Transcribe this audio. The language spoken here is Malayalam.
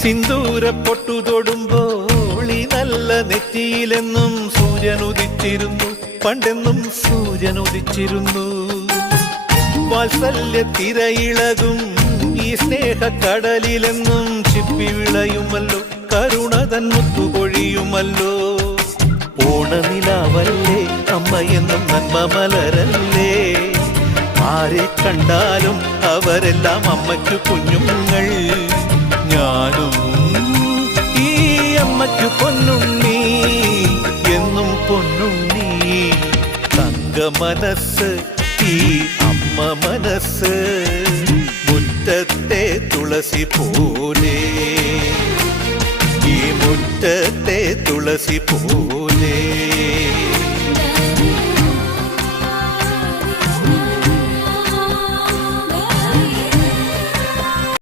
സിന്ദൂര പൊട്ടു തൊടുമ്പോൾ ഈ നല്ല നെറ്റിയിലെന്നും സൂര്യൻ ഉദിച്ചിരുന്നു, പണ്ടെന്നും സൂര്യൻ ഉദിച്ചിരുന്നു. വാത്സല്യ തിരയിളകും ഈ സ്നേഹക്കടലിലെന്നും ചിപ്പി വിളയുമല്ലോ, കരുണതൻ മുത്തുപൊഴിയുമല്ലോ. ഓണനിലാവല്ലേ അമ്മയെന്നും നന്മ മലരല്ലേ, ആരെ കണ്ടാലും അവരെല്ലാം അമ്മയ്ക്കു കുഞ്ഞുങ്ങൾ. ഞാനും ഈ അമ്മയ്ക്കു പൊന്നുണ്ണി, എന്നും പൊന്നുണ്ണി. തങ്ക മനസ്സ് ഈ അമ്മ മനസ്സ്, മുറ്റത്തെ തുളസി പോലെ, ഈ മുറ്റത്തെ തുളസി പോലെ.